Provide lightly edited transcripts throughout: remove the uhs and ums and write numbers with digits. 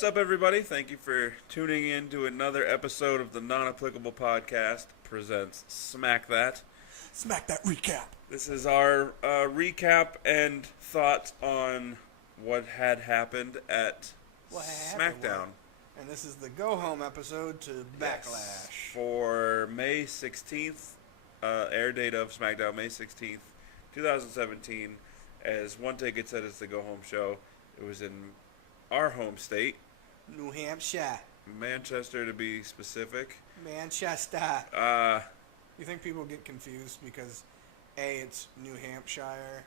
What's up, everybody? Thank you for tuning in to another episode of the Non-Applicable Podcast presents Smack That. Smack that recap. This is our recap and thoughts on what had happened at Smackdown. And this is the go-home episode to Backlash. Yes, for May 16th, air date of Smackdown, May 16th, 2017. As one ticket said, it's the go-home show. It was in our home state. New Hampshire. Manchester, to be specific. Manchester. You think people get confused because, A, it's New Hampshire,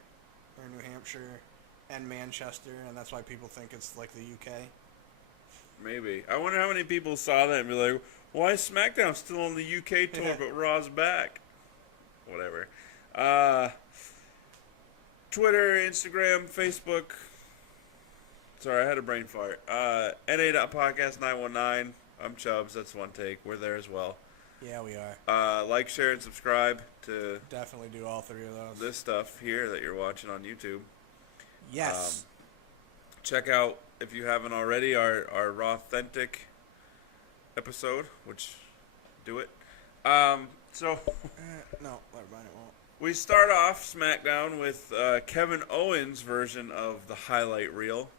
or New Hampshire, and Manchester, and that's why people think it's like the UK? Maybe. I wonder how many people saw that and be like, why is SmackDown still on the UK tour but Raw's back? Whatever. Twitter, Instagram, Facebook. Sorry, I had a brain fart. NA.podcast919. I'm Chubbs. That's one take. We're there as well. Yeah, we are. Like, share, and subscribe to definitely do all three of those. This stuff here that you're watching on YouTube. Yes. Check out, if you haven't already, our Raw-Authentic episode, which, do it. No, never mind, it won't. We start off SmackDown with Kevin Owens' version of the highlight reel.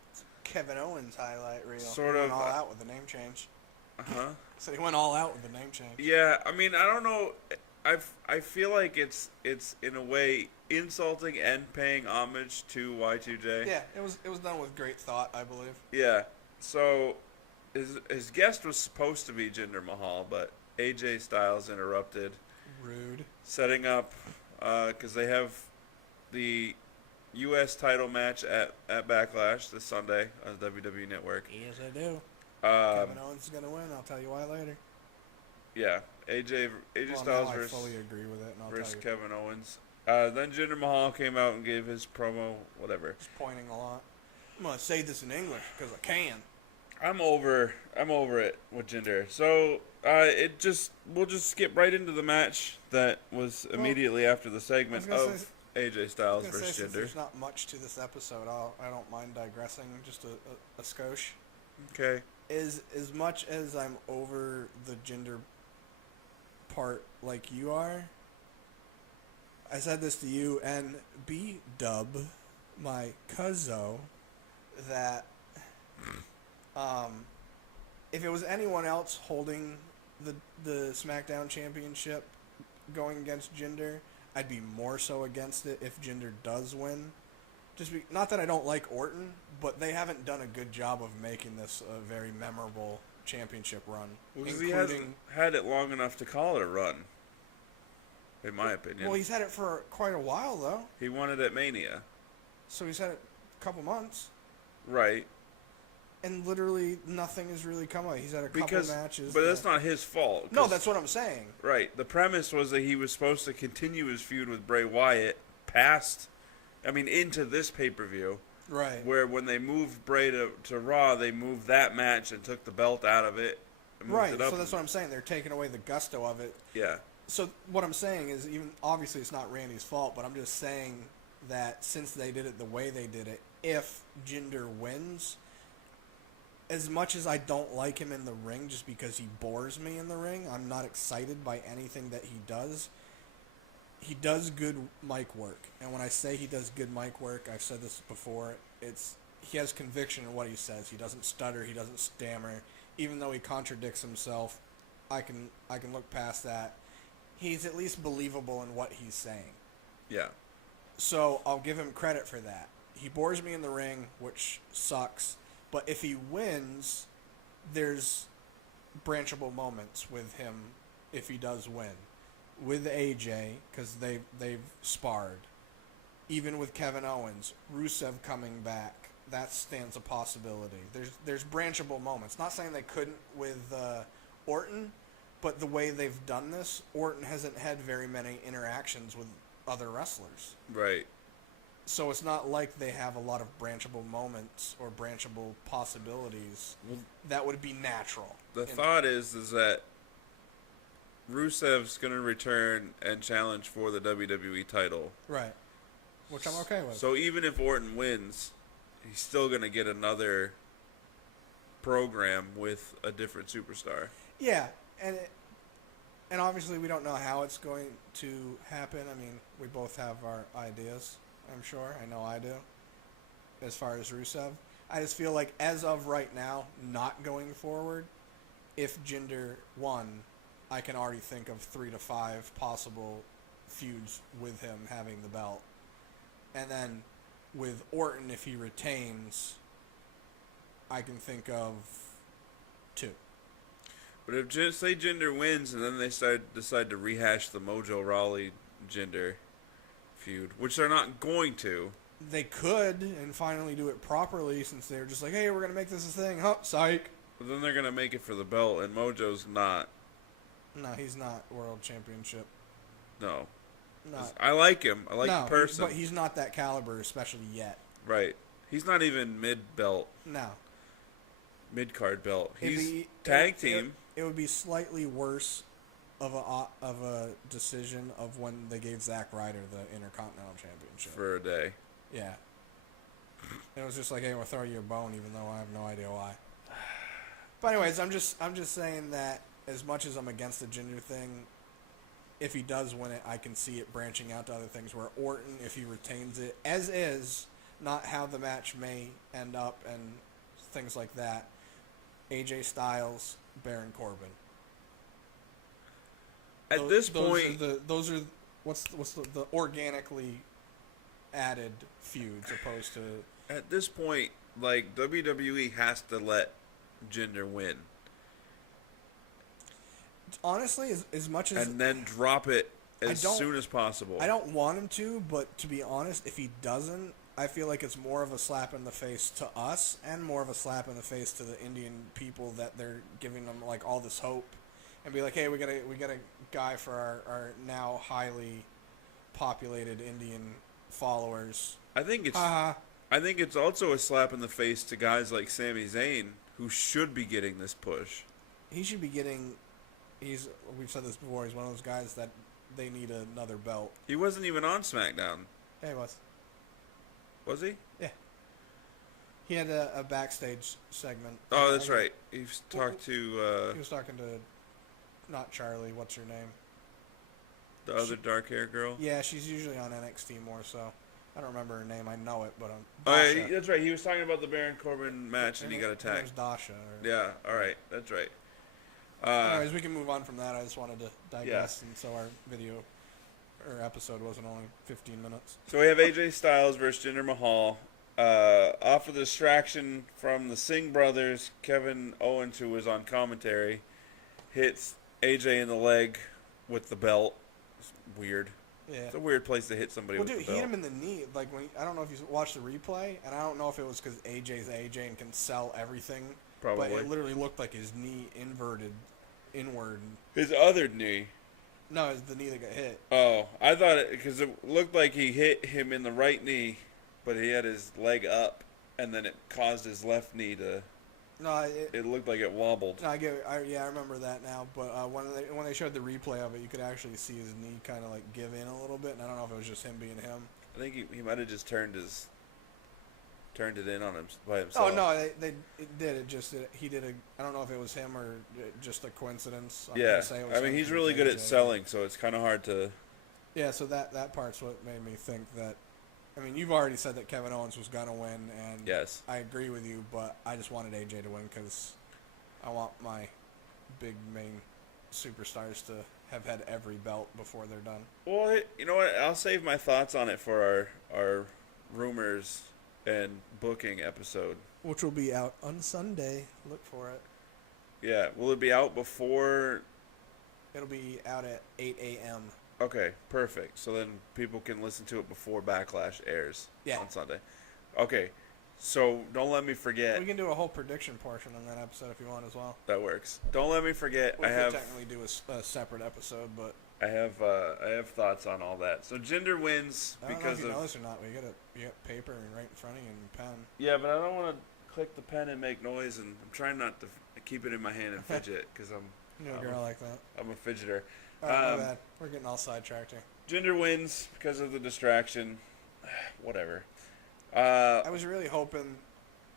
Kevin Owens' highlight reel. Sort he of. Went all out with the name change. Uh-huh. So he went all out with the name change. Yeah, I mean, I don't know. I feel like it's in a way insulting and paying homage to Y2J. Yeah, it was done with great thought, I believe. Yeah. So his guest was supposed to be Jinder Mahal, but AJ Styles interrupted. Rude. Setting up because they have the U.S. title match at Backlash this Sunday on the WWE Network. Yes, I do. Kevin Owens is going to win. I'll tell you why later. Yeah, AJ Styles I fully agree with it, and I'll versus tell you. Kevin Owens. Then Jinder Mahal came out and gave his promo, whatever. Just pointing a lot. I'm going to say this in English because I can. I'm over it with Jinder. So we'll just skip right into the match that was immediately after the segment of AJ Styles versus Jinder. There's not much to this episode. I don't mind digressing just a skosh. Okay. As much as I'm over the Jinder part like you are, I said this to you and B-Dub, my cuzzo, that if it was anyone else holding the SmackDown Championship going against Jinder, I'd be more so against it if Jinder does win. Not that I don't like Orton, but they haven't done a good job of making this a very memorable championship run. Because he hasn't had it long enough to call it a run, in my opinion. Well, he's had it for quite a while, though. He won it at Mania. So he's had it a couple months. Right. And literally nothing has really come out. He's had a couple matches. But that's not his fault. No, that's what I'm saying. Right. The premise was that he was supposed to continue his feud with Bray Wyatt into this pay-per-view. Right. Where when they moved Bray to Raw, they moved that match and took the belt out of it. And moved it up. So that's what I'm saying. They're taking away the gusto of it. Yeah. So what I'm saying is, even obviously it's not Randy's fault, but I'm just saying that since they did it the way they did it, if Jinder wins, as much as I don't like him in the ring just because he bores me in the ring, I'm not excited by anything that he does. He does good mic work. And when I say he does good mic work, I've said this before, he has conviction in what he says. He doesn't stutter, he doesn't stammer. Even though he contradicts himself, I can look past that. He's at least believable in what he's saying. Yeah. So I'll give him credit for that. He bores me in the ring, which sucks. But if he wins, there's branchable moments with him if he does win. With AJ, because they've sparred. Even with Kevin Owens, Rusev coming back, that stands a possibility. There's branchable moments. Not saying they couldn't with Orton, but the way they've done this, Orton hasn't had very many interactions with other wrestlers. Right. So it's not like they have a lot of branchable moments or branchable possibilities that would be natural. The thought is that Rusev's going to return and challenge for the WWE title. Right. Which I'm okay with. So even if Orton wins, he's still going to get another program with a different superstar. Yeah, and obviously we don't know how it's going to happen. I mean, we both have our ideas, I'm sure. I know I do. As far as Rusev, I just feel like as of right now, not going forward, if Jinder won, I can already think of 3 to 5 possible feuds with him having the belt. And then with Orton, if he retains, I can think of 2. But if say Jinder wins and then they decide to rehash the Mojo Rawley Jinder feud, which they're not going to. They could and finally do it properly, since they're just like, hey, we're gonna make this a thing. Huh, psych. But then they're gonna make it for the belt, and Mojo's not. No, he's not world championship. No. Not. I like him. I like the person. But he's not that caliber, especially yet. Right. He's not even mid-belt. No. Mid-card belt. He's tag team. It would be slightly worse of a decision of when they gave Zack Ryder the Intercontinental Championship. For a day. Yeah. It was just like, hey, we'll throw you a bone, even though I have no idea why. But anyways, I'm just saying that as much as I'm against the Jinder thing, if he does win it, I can see it branching out to other things where Orton, if he retains it, as is, not how the match may end up and things like that. AJ Styles, Baron Corbin. At this point, those are what's the organically added feuds opposed to. At this point, like, WWE has to let Jinder win. Honestly, as much as... And then drop it as soon as possible. I don't want him to, but to be honest, if he doesn't, I feel like it's more of a slap in the face to us and more of a slap in the face to the Indian people that they're giving them, like, all this hope. And be like, hey, we got a guy for our now highly populated Indian followers. I think it's also a slap in the face to guys like Sami Zayn, who should be getting this push. He should be getting... We've said this before, he's one of those guys that they need another belt. He wasn't even on SmackDown. Yeah, he was. Was he? Yeah. He had a backstage segment. Oh, that's right. He talked to... he was talking to... Not Charlie, what's her name? The other dark-haired girl? Yeah, she's usually on NXT more so. I don't remember her name. I know it, but Oh, yeah, that's right. He was talking about the Baron Corbin match, and he got attacked. Her name's Dasha. Yeah, all right. That's right. Anyways, we can move on from that. I just wanted to digress, and so our video or episode wasn't only 15 minutes. So we have AJ Styles versus Jinder Mahal. Off of the distraction from the Singh brothers, Kevin Owens, who was on commentary, hits AJ in the leg with the belt. It's weird. Yeah. It's a weird place to hit somebody with the belt. He hit him in the knee. Like, I don't know if you watched the replay, and I don't know if it was because AJ's AJ and can sell everything. Probably. But it literally looked like his knee inverted inward. His other knee. No, it's the knee that got hit. Oh, I thought it, because it looked like he hit him in the right knee, but he had his leg up, and then it caused his left knee to... No, it looked like it wobbled. No, I remember that now. But when they showed the replay of it, you could actually see his knee kind of like give in a little bit. And I don't know if it was just him being him. I think he might have just turned it in on him by himself. Oh no, it did. It just he did a. I don't know if it was him or just a coincidence. Yeah, I mean he's really good at selling, so it's kind of hard to. Yeah, so that part's what made me think that. I mean, you've already said that Kevin Owens was going to win, and yes, I agree with you, but I just wanted AJ to win because I want my big main superstars to have had every belt before they're done. Well, you know what? I'll save my thoughts on it for our rumors and booking episode. Which will be out on Sunday. Look for it. Yeah. Will it be out before? It'll be out at 8 a.m. Okay, perfect. So then people can listen to it before Backlash airs on Sunday. Okay, so don't let me forget. We can do a whole prediction portion on that episode if you want as well. That works. Don't let me forget. We could technically do a separate episode, but I have thoughts on all that. So Jinder wins I don't because know if you of know this or not. We got paper and right in front of you and pen. Yeah, but I don't want to click the pen and make noise, and I'm trying not to keep it in my hand and fidget because You're a girl like that. I'm a fidgeter. All right, my bad. We're getting all sidetracked here. Jinder wins because of the distraction. Whatever. I was really hoping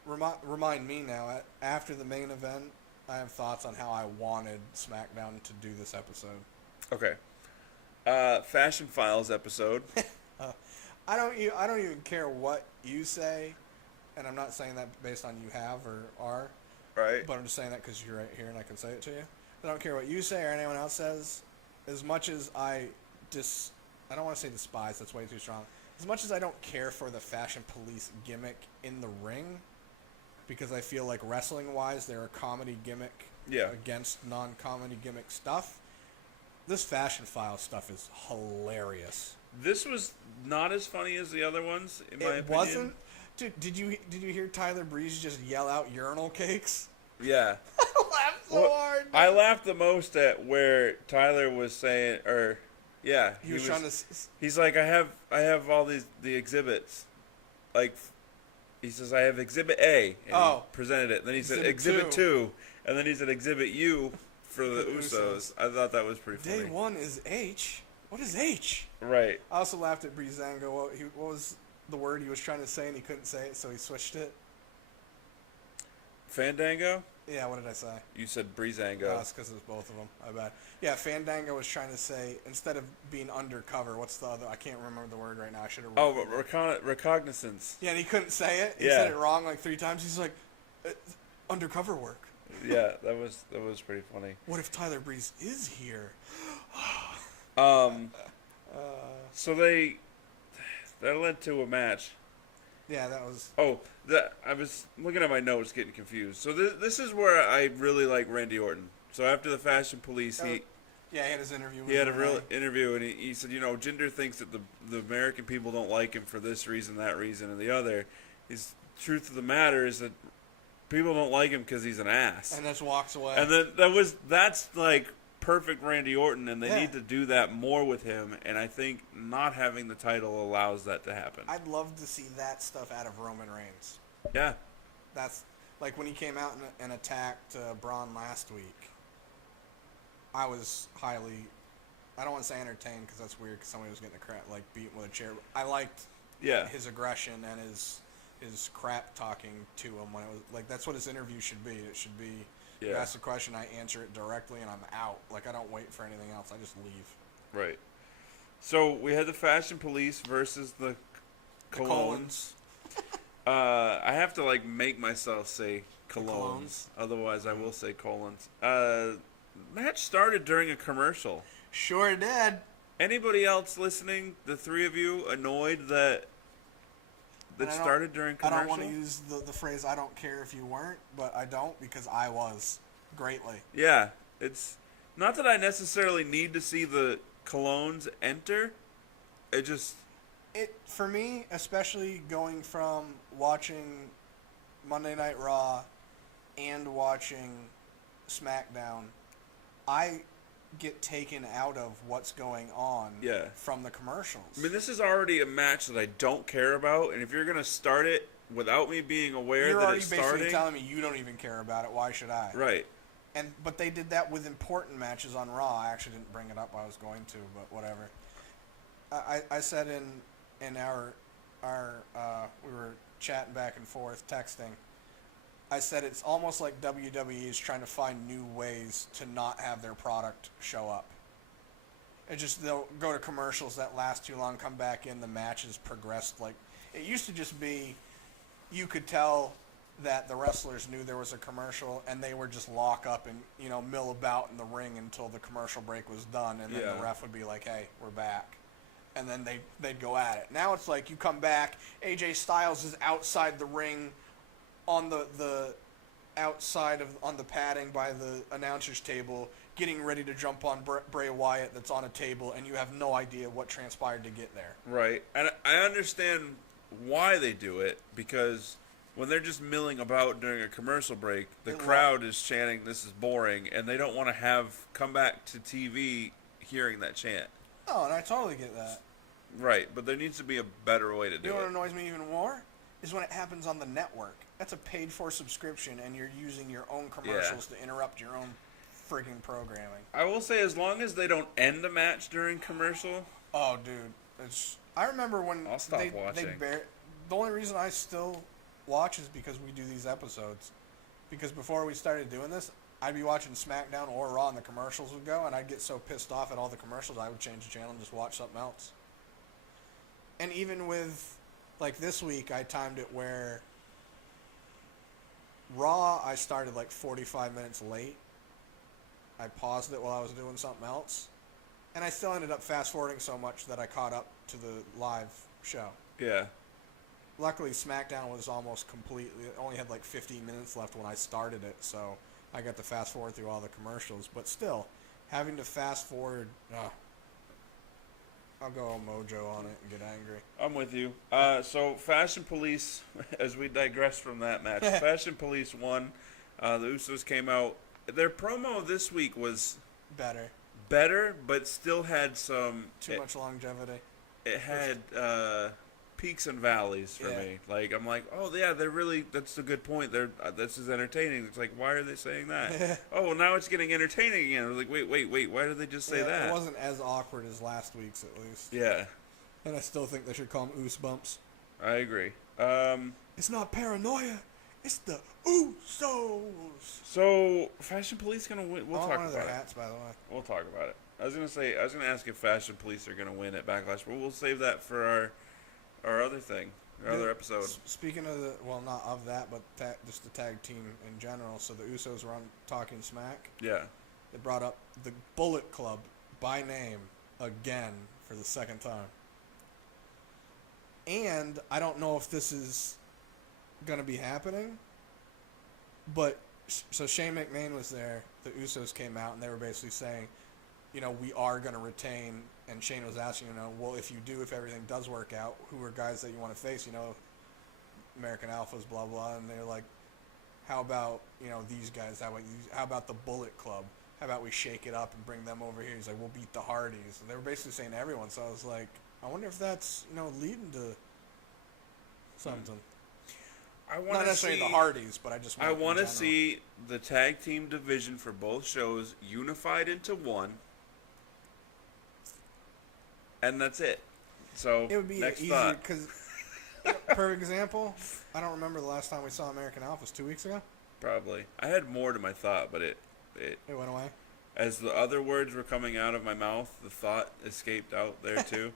remind me now. After the main event, I have thoughts on how I wanted SmackDown to do this episode. Okay. Fashion Files episode. I don't even care what you say, and I'm not saying that based on you have or are. Right. But I'm just saying that because you're right here and I can say it to you. I don't care what you say or anyone else says. As much as I don't want to say despise, that's way too strong. As much as I don't care for the fashion police gimmick in the ring, because I feel like wrestling-wise, they're a comedy gimmick against non-comedy gimmick stuff. This Fashion File stuff is hilarious. This was not as funny as the other ones, in my opinion. It wasn't? Dude, did you hear Tyler Breeze just yell out urinal cakes? Yeah. I laughed so hard. Dude. I laughed the most at where Tyler was saying, he was trying to. He's like, I have all the exhibits, like, he says I have Exhibit A, and he presented it. And then he said Exhibit 2, and then he said Exhibit U for the Usos. I thought that was pretty funny. Day 1 is H. What is H? Right. I also laughed at Breezango. What was the word he was trying to say and he couldn't say it, so he switched it? Fandango? Yeah, what did I say? You said Breezango. No, it's because it was both of them. I bet. Yeah, Fandango was trying to say, instead of being undercover, what's the other? I can't remember the word right now. I should have. Oh, recognizance. Yeah, and he couldn't say it. He said it wrong like 3 times. He's like, undercover work. Yeah, that was pretty funny. What if Tyler Breeze is here? So that led to a match. Yeah, that was. Oh, I was looking at my notes, getting confused. So this is where I really like Randy Orton. So after the Fashion Police, he had his interview. He had a real interview, and he said, Jinder thinks that the American people don't like him for this reason, that reason, and the other. His truth of the matter is that people don't like him because he's an ass. And just walks away. And then that's like perfect Randy Orton, and they need to do that more with him, and I think not having the title allows that to happen. I'd love to see that stuff out of Roman Reigns. Yeah. That's like when he came out and attacked Braun last week. I was highly, I don't want to say entertained because that's weird because somebody was getting beaten with a chair. I liked his aggression and his crap talking to him when it was like that's what his interview should be. It should be you ask a question, I answer it directly, and I'm out. Like I don't wait for anything else. I just leave. Right. So we had the Fashion Police versus the Colognes. I have to make myself say Colognes. Otherwise, I will say Colons. Match started during a commercial. Sure did. Anybody else listening? The 3 of you annoyed that started during commercial? I don't want to use the phrase "I don't care if you weren't," but I don't because I was greatly. Yeah, it's not that I necessarily need to see the Colognes enter. It for me, especially going from watching Monday Night Raw and watching SmackDown, I get taken out of what's going on from the commercials. I mean, this is already a match that I don't care about, and if you're going to start it without me being aware that it's starting... You're already basically telling me you don't even care about it. Why should I? Right. But they did that with important matches on Raw. I actually didn't bring it up. I was going to, but whatever. I said in our we were chatting back and forth, texting. I said it's almost like WWE is trying to find new ways to not have their product show up. They'll go to commercials that last too long, come back in, the match has progressed. Like it used to just be, you could tell that the wrestlers knew there was a commercial and they would just lock up and mill about in the ring until the commercial break was done, and then the ref would be like, "Hey, we're back," and then they'd go at it. Now it's like you come back, AJ Styles is outside the ring. On the outside on the padding by the announcer's table, getting ready to jump on Bray Wyatt that's on a table, and you have no idea what transpired to get there. Right. And I understand why they do it, because when they're just milling about during a commercial break, the crowd is chanting, "This is boring," and they don't want to come back to TV hearing that chant. Oh, and I totally get that. Right, but there needs to be a better way to do it. You know what annoys me even more? Is when it happens on the network. That's a paid-for subscription, and you're using your own commercials to interrupt your own friggin' programming. I will say, as long as they don't end the match during commercial... Oh, dude. I remember when I'll stop watching. The only reason I still watch is because we do these episodes. Because before we started doing this, I'd be watching SmackDown or Raw and the commercials would go, and I'd get so pissed off at all the commercials, I would change the channel and just watch something else. And even with, like, this week, I timed it where Raw, I started like 45 minutes late. I paused it while I was doing something else. And I still ended up fast-forwarding so much that I caught up to the live show. Yeah. Luckily, SmackDown was almost completely... It only had like 15 minutes left when I started it, so I got to fast-forward through all the commercials. But still, having to fast-forward... I'll go all mojo on it and get angry. I'm with you. So, Fashion Police, as we digress from that match, Fashion Police won. The Usos came out. Their promo this week was... Better, but still had some... Too much longevity. It had peaks and valleys for me. Like, I'm like, oh, yeah, they're really... That's a good point. This is entertaining. It's like, why are they saying that? Oh, well, now it's getting entertaining again. I was like, wait. Why did they just say that? It wasn't as awkward as last week's, at least. Yeah. And I still think they should call them Oos Bumps. I agree. It's not paranoia. It's the Usos. So, Fashion Police gonna win. We'll talk about it. Their hats, by the way. We'll talk about it. I was gonna ask if Fashion Police are gonna win at Backlash, but we'll save that for our other thing, our other episode. Speaking of not of that, but just the tag team in general. So the Usos were on Talking Smack. Yeah. They brought up the Bullet Club by name again for the second time. And I don't know if this is gonna be happening, but so Shane McMahon was there, the Usos came out, and they were basically saying, we are gonna retain, and Shane was asking, well, if you do, if everything does work out, who are guys that you want to face, American Alphas, blah blah, and they're like, how about these guys, how about the Bullet Club, how about we shake it up and bring them over here? He's like, we'll beat the Hardys. And they were basically saying to everyone, so I was like, I wonder if that's leading to something. Not necessarily the Hardys, but I want to see the tag team division for both shows unified into one, and that's it. So it would be next easier because, perfect example. I don't remember the last time we saw American Alphas. 2 weeks ago. Probably. I had more to my thought, but it went away. As the other words were coming out of my mouth, the thought escaped out there too.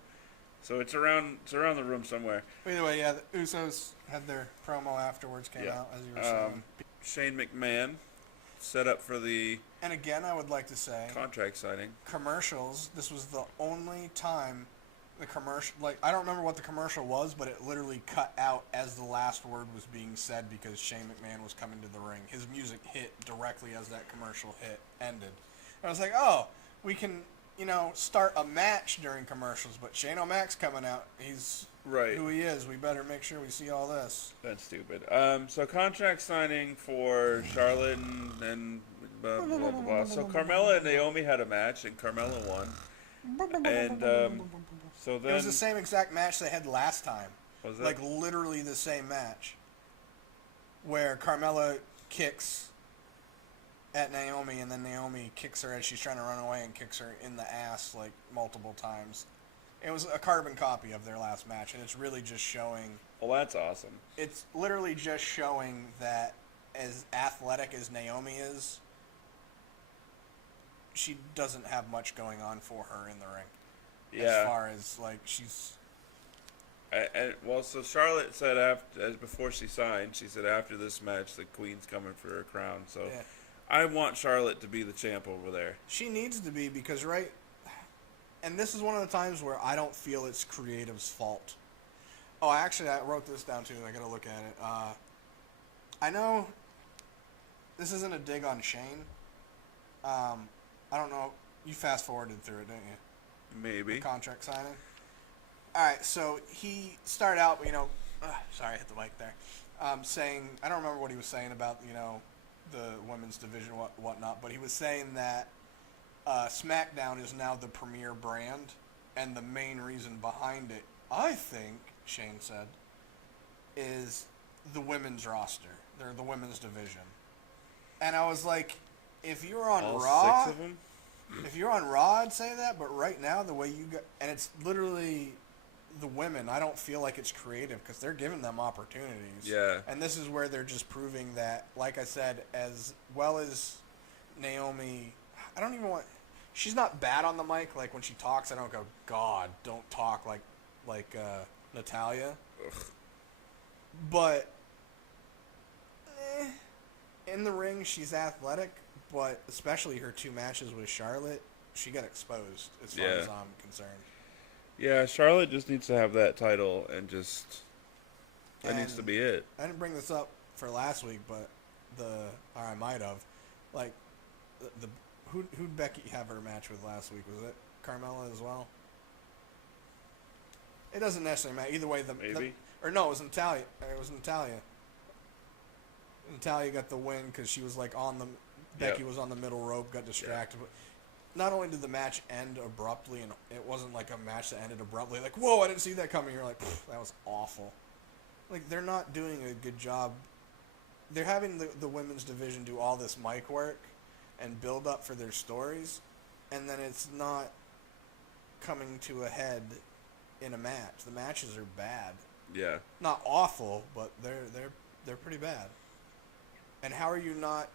So it's around the room somewhere. Either way, yeah, the Usos had their promo afterwards, came out, as you were saying. Shane McMahon set up for the... And again, I would like to say... contract signing. Commercials. This was the only time the commercial... I don't remember what the commercial was, but it literally cut out as the last word was being said because Shane McMahon was coming to the ring. His music hit directly as that commercial ended. And I was like, oh, we can... start a match during commercials, but Shane O'Mac's coming out. He's who he is. We better make sure we see all this. That's stupid. So contract signing for Charlotte and blah, blah, blah, blah. So Carmella and Naomi had a match, and Carmella won. And so then... It was the same exact match they had last time. Was it? Like, literally the same match. Where Carmella kicks at Naomi, and then Naomi kicks her as she's trying to run away and kicks her in the ass, multiple times. It was a carbon copy of their last match, and it's really just showing... Well, that's awesome. It's literally just showing that as athletic as Naomi is, she doesn't have much going on for her in the ring. Yeah. As far as, she's... So Charlotte said before she signed, she said after this match, the Queen's coming for her crown, so... Yeah. I want Charlotte to be the champ over there. She needs to be because, and this is one of the times where I don't feel it's creative's fault. Oh, actually, I wrote this down too. I got to look at it. I know this isn't a dig on Shane. I don't know. You fast-forwarded through it, didn't you? Maybe. The contract signing. All right, so he started out, sorry, I hit the mic there, saying, I don't remember what he was saying about, the women's division, whatnot, but he was saying that Smackdown is now the premier brand, and the main reason behind it, I think, Shane said, is the women's roster. They're the women's division. And I was like, if you were on Raw, 6 of them? If you're on Raw, I'd say that, but right now, the way you got, and it's literally the women, I don't feel like it's creative because they're giving them opportunities. Yeah. And this is where they're just proving that, like I said, as well as Naomi, I don't even want. She's not bad on the mic. Like when she talks, I don't go, God, don't talk like Natalia. Ugh. But in the ring, she's athletic. But especially her 2 matches with Charlotte, she got exposed as far as I'm concerned. Yeah, Charlotte just needs to have that title and just that needs to be it. I didn't bring this up for last week, but or I might have, like who'd Becky have her match with last week? Was it Carmella as well? It doesn't necessarily matter either way. Maybe. Or no, it was Natalia. It was Natalia. Natalia got the win because she was like on the. Becky was on the middle rope, got distracted. But not only did the match end abruptly, and it wasn't like a match that ended abruptly, like, whoa, I didn't see that coming. You're like, that was awful. Like, they're not doing a good job. They're having the women's division do all this mic work and build up for their stories, and then it's not coming to a head in a match. The matches are bad. Yeah. Not awful, but they're pretty bad. And how are you not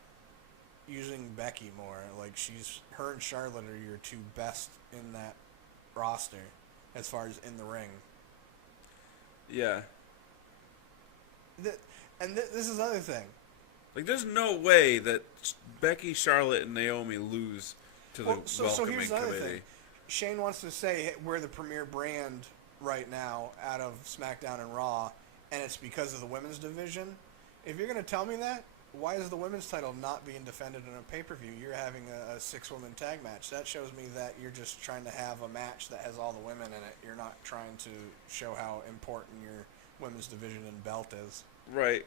using Becky more? Like, her and Charlotte are your 2 best in that roster as far as in the ring. Yeah. This is the other thing. Like, there's no way that Becky, Charlotte, and Naomi lose to the welcoming here's the other committee. thing. Shane wants to say, hey, we're the premier brand right now out of SmackDown and Raw, and it's because of the women's division. If you're going to tell me that, why is the women's title not being defended in a pay-per-view? You're having a 6-woman tag match. That shows me that you're just trying to have a match that has all the women in it. You're not trying to show how important your women's division and belt is. Right.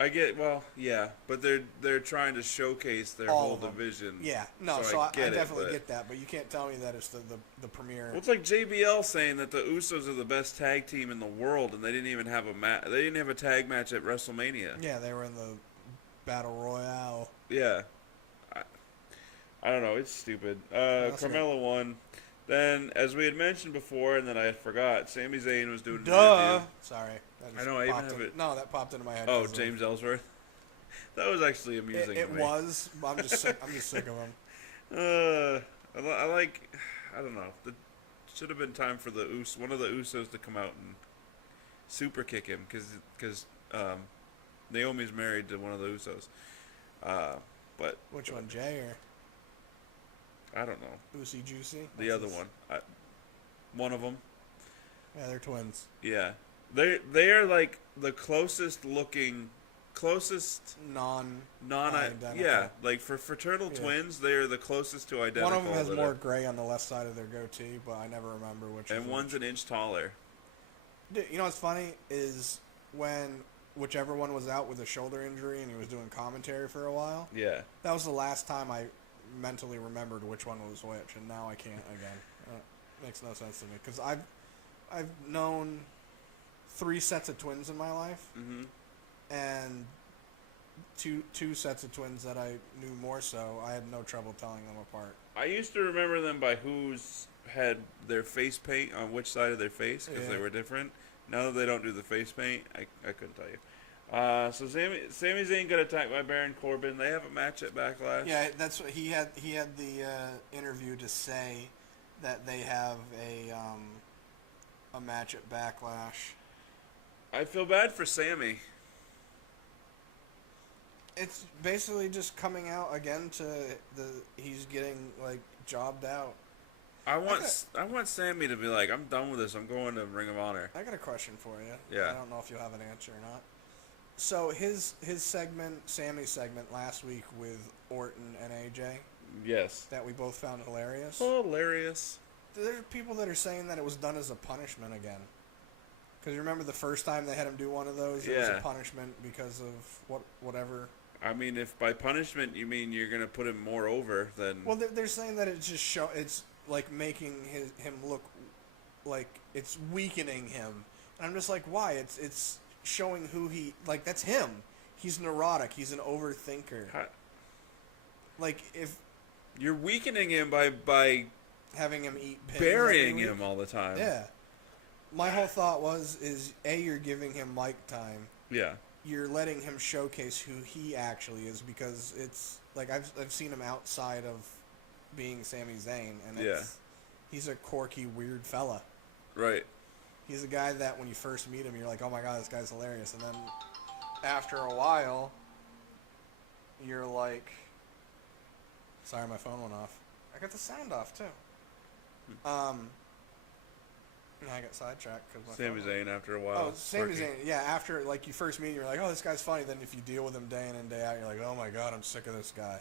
I get, but they're trying to showcase their whole division. Yeah, no, so I definitely get that, but you can't tell me that it's the premier. Well, it's like JBL saying that the Usos are the best tag team in the world, and they didn't even have they didn't have a tag match at WrestleMania. Yeah, they were in the Battle Royale. Yeah. I don't know, it's stupid. Carmella won. Then, as we had mentioned before, and then I forgot, Sami Zayn was doing an interview. Sorry. I know, I even have it. No, that popped into my head. Oh, James Ellsworth? That was actually amusing. It was, but I'm just sick. I'm just sick of him. I don't know. It should have been time for one of the Usos to come out and super kick him, because Naomi's married to one of the Usos. But which one, Jay or? I don't know. Usi Juicy? The other one. One of them. Yeah, they're twins. Yeah. They are like the closest non yeah, like for fraternal twins, they are the closest to identical. One of them has more gray on the left side of their goatee, but I never remember which. And one's an inch taller. Dude, you know what's funny is when whichever one was out with a shoulder injury and he was doing commentary for a while. Yeah. That was the last time I mentally remembered which one was which, and now I can't again. Makes no sense to me because I've known 3 sets of twins in my life, and two sets of twins that I knew more so. I had no trouble telling them apart. I used to remember them by who's had their face paint on which side of their face because they were different. Now that they don't do the face paint, I couldn't tell you. So Sami Zayn got attacked by Baron Corbin. They have a match at Backlash. Yeah, that's what he had. He had the interview to say that they have a match at Backlash. I feel bad for Sammy. It's basically just coming out again to he's getting like jobbed out. I want Sammy to be like, I'm done with this. I'm going to Ring of Honor. I got a question for you. Yeah. I don't know if you'll have an answer or not. So his segment, Sammy's segment last week with Orton and AJ. Yes. That we both found hilarious. Hilarious. There are people that are saying that it was done as a punishment again. Because you remember the first time they had him do one of those? It was a punishment because of whatever. I mean, if by punishment you mean you're going to put him more over, then... Well, they're saying that it's just it's like making him look like it's weakening him. And I'm just like, why? It's showing who he... Like, that's him. He's neurotic. He's an overthinker. Like, if... You're weakening him by having him eat pigs burying him all the time. Yeah. my whole thought is you're giving him mic time. Yeah. You're letting him showcase who he actually is, because it's like I've seen him outside of being Sami Zayn, and he's a quirky, weird fella. Right. He's a guy that when you first meet him, you're like, oh my god, this guy's hilarious, and then after a while, you're like, sorry, my phone went off. I got the sound off too. I got sidetracked because Sami Zayn after a while. Oh, Sami Zayn. Yeah, after like you first meet him, you're like, oh, this guy's funny. Then if you deal with him day in and day out, you're like, oh my god, I'm sick of this guy.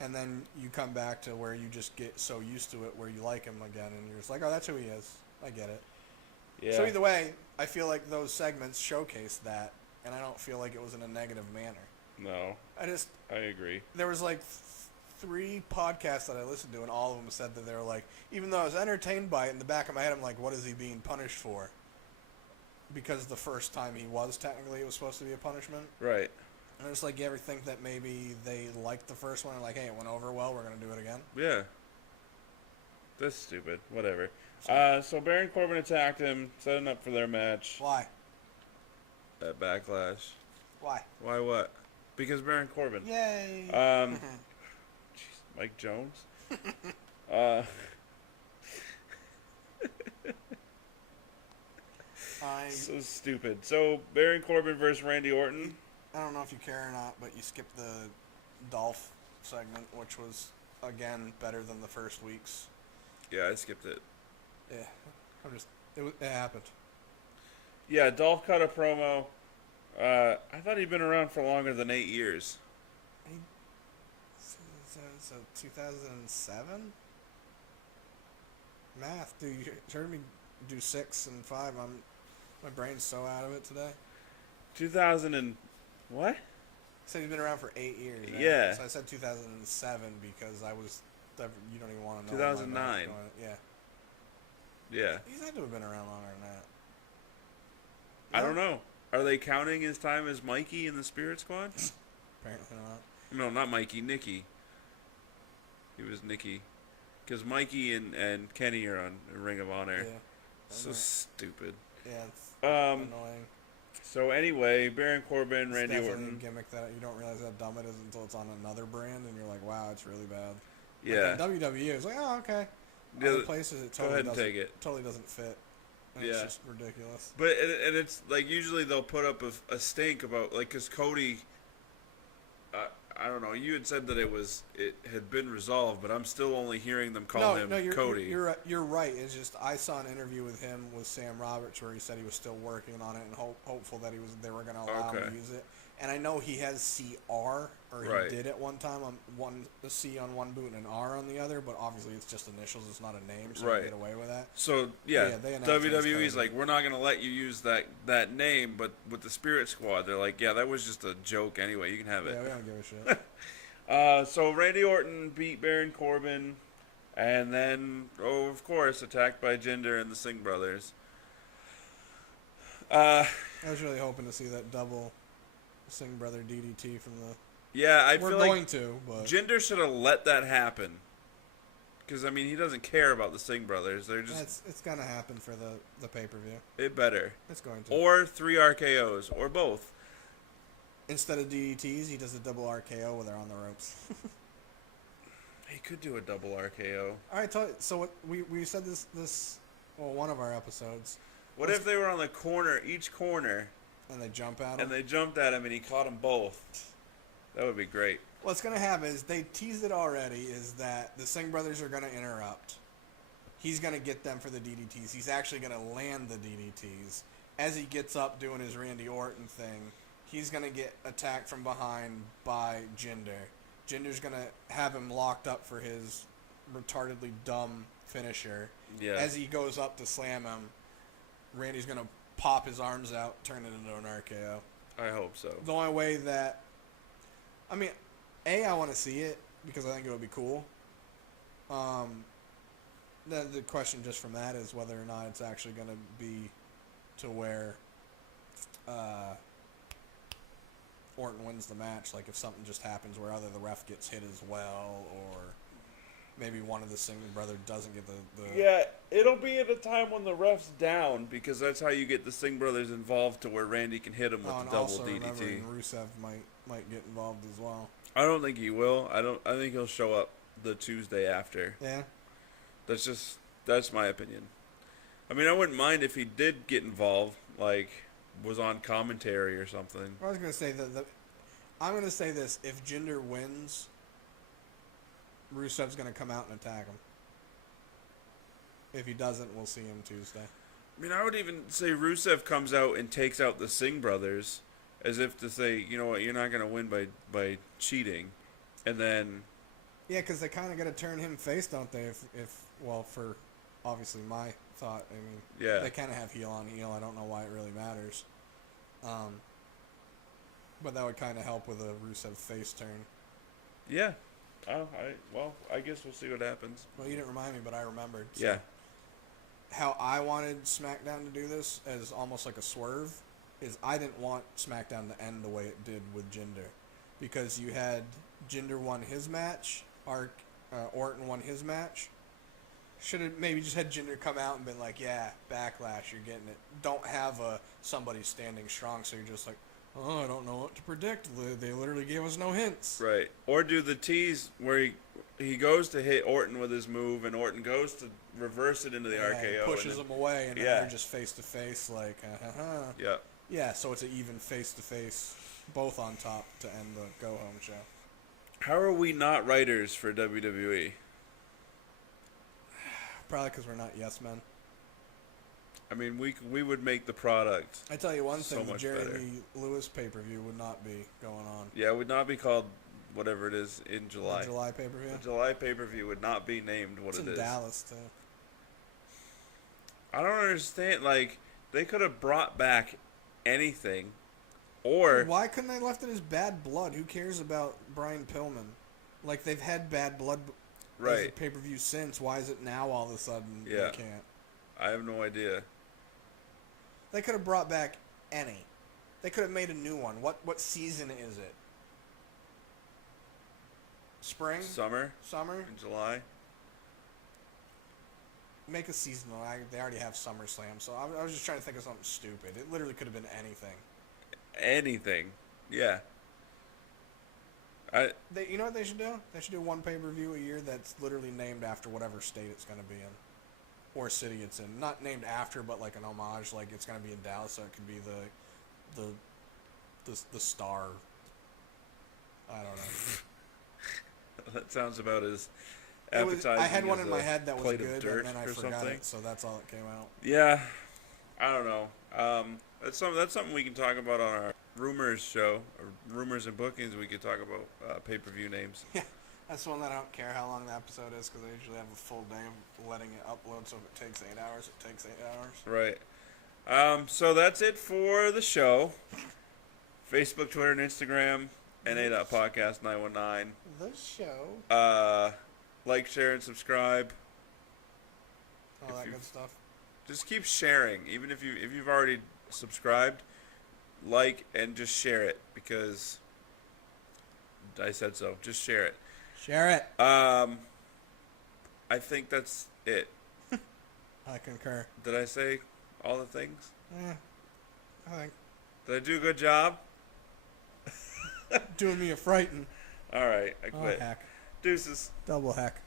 And then you come back to where you just get so used to it, where you like him again, and you're just like, oh, that's who he is. I get it. Yeah. So either way, I feel like those segments showcase that, and I don't feel like it was in a negative manner. No. I agree. There was like 3 podcasts that I listened to, and all of them said that they were like, even though I was entertained by it, in the back of my head, I'm like, what is he being punished for? Because the first time he was technically, it was supposed to be a punishment. Right. And it's like, you ever think that maybe they liked the first one and like, hey, it went over well, we're going to do it again? Yeah. That's stupid. Whatever. So Baron Corbin attacked him, setting up for their match. Why? At Backlash. Why? Why what? Because Baron Corbin. Yay! Jeez, Mike Jones? So stupid. So Baron Corbin versus Randy Orton. I don't know if you care or not, but you skipped the Dolph segment, which was, again, better than the first week's. Yeah, I skipped it. Yeah. It happened. Yeah, Dolph cut a promo. I thought he'd been around for longer than 8 years. So 2007? Math, dude. You heard me do 6 and 5. My brain's so out of it today. 2000 and what? So he's been around for 8 years. Right? Yeah. So I said 2007 because I was. You don't even want to know. 2009. Yeah. Yeah. He's had to have been around longer than that. I don't know. Are they counting his time as Mikey in the Spirit Squad? Apparently not. No, not Mikey. Nikki. He was Nikki. Because Mikey and Kenny are on Ring of Honor. Yeah. So stupid. Yeah, it's annoying. So anyway, Baron Corbin, Randy definitely Orton. a gimmick that you don't realize how dumb it is until it's on another brand, and you're like, wow, it's really bad. Yeah. Like WWE is like, oh, okay. Yeah, Other places, it go ahead and take it. Totally doesn't fit. And Yeah. It's just ridiculous. But and it's like usually they'll put up a stink about like because Cody. I don't know. You had said that it had been resolved, but I'm still only hearing them call him Cody. You're right. It's just I saw an interview with him with Sam Roberts where he said he was still working on it and hopeful that they were going to allow him to use it. And I know he has CR, or he did at one time on the C on one boot and an R on the other, but obviously it's just initials. It's not a name, so they get away with that. So WWE's like, we're not going to let you use that name, but with the Spirit Squad, they're like, yeah, that was just a joke anyway. You can have it. Yeah, we don't give a shit. So Randy Orton beat Baron Corbin, and then, of course, attacked by Jinder and the Singh brothers. I was really hoping to see that double Singh brother DDT from the. Yeah, I feel feel like but Jinder should have let that happen. Because I mean, he doesn't care about the Singh brothers. They're just. It's gonna happen for the pay per view. It better. It's going to. Or 3 RKOs, or both. Instead of DDTs, he does a double RKO where they're on the ropes. He could do a double RKO. All right, so we said this one of our episodes. What if they were on the corner, each corner? And they jump at him? And they jumped at him and he caught them both. That would be great. What's going to happen is, they teased it already, is that the Singh brothers are going to interrupt. He's going to get them for the DDTs. He's actually going to land the DDTs. As he gets up doing his Randy Orton thing, he's going to get attacked from behind by Jinder. Jinder's going to have him locked up for his retardedly dumb finisher. Yeah. As he goes up to slam him, Randy's going to pop his arms out, turn it into an RKO. I hope so. The only way that... I mean, I want to see it because I think it would be cool. The question just from that is whether or not it's actually going to be to where Orton wins the match. Like if something just happens where either the ref gets hit as well or maybe one of the Singh brother doesn't get the Yeah, it'll be at a time when the ref's down, because that's how you get the Singh brothers involved to where Randy can hit him with and the double also DDT. remembering Rusev might get involved as well. I don't think he will. I think he'll show up the Tuesday after. Yeah. That's my opinion. I mean, I wouldn't mind if he did get involved, like was on commentary or something. I was gonna say I'm gonna say this: if Jinder wins, Rusev's gonna come out and attack him. If he doesn't, we'll see him Tuesday. I mean, I would even say Rusev comes out and takes out the Singh brothers, as if to say, you know what, you're not gonna win by cheating, and then. Yeah, because they kind of got to turn him face, don't they? Well, for obviously my thought, I mean, Yeah. they kind of have heel on heel. I don't know why it really matters. But that would kind of help with a Rusev face turn. Yeah. I guess we'll see what happens. Well, you didn't remind me, but I remembered. So Yeah. How I wanted SmackDown to do this as almost like a swerve is I didn't want SmackDown to end the way it did with Jinder, because you had Jinder won his match, Orton won his match. Should have maybe just had Jinder come out and been like, yeah, Backlash, you're getting it. Don't have somebody standing strong, so you're just like, oh, I don't know what to predict. They literally gave us no hints. Right. Or do the tease where he goes to hit Orton with his move, and Orton goes to reverse it into the RKO. He pushes him away, and then they're just face to face, like, Yeah. Yeah, so it's an even face to face, both on top to end the go home show. How are we not writers for WWE? Probably because we're not yes men. I mean, we would make the product. I tell you one so thing: the much Jerry better. Lee Lewis pay per view would not be going on. Yeah, it would not be called whatever it is in July. The July pay per view. The July pay-per-view would not be named what It's it in is. Dallas too. I don't understand. Like, they could have brought back anything, or Why couldn't they left it as Bad Blood? Who cares about Brian Pillman? Like, they've had Bad Blood as a right. pay-per-view since. Why is it now all of a sudden Yeah. they can't? I have no idea. They could have brought back any. They could have made a new one. What season is it? Spring? Summer Summer? in July. Make a seasonal. They already have SummerSlam, so I was just trying to think of something stupid. It literally could have been anything. Anything. Yeah. You know what they should do? They should do one pay-per-view a year that's literally named after whatever state it's going to be in. Or city it's in. Not named after, but like an homage. Like, it's going to be in Dallas, so it could be the star. I don't know. That sounds about as appetizing. I had one as in a my head that was plate good, of dirt and then I or forgot something. it, so that's all that came out. Yeah, I don't know. That's something we can talk about on our rumors show, or rumors and bookings. We could talk about pay-per-view names. Yeah, that's one that I don't care how long the episode is, because I usually have a full day of letting it upload, so if it takes 8 hours, it takes 8 hours. Right. So that's it for the show. Facebook, Twitter, and Instagram, NA.podcast919. The show. Like, share, and subscribe. All that good stuff. Just keep sharing, even if you've already subscribed. Like and just share it, because I said so. Just share it. Share it. I think that's it. I concur. Did I say all the things? Yeah, I think. Did I do a good job? Doing me a frighten. All right, I Oh, quit. heck. Deuces. Double heck.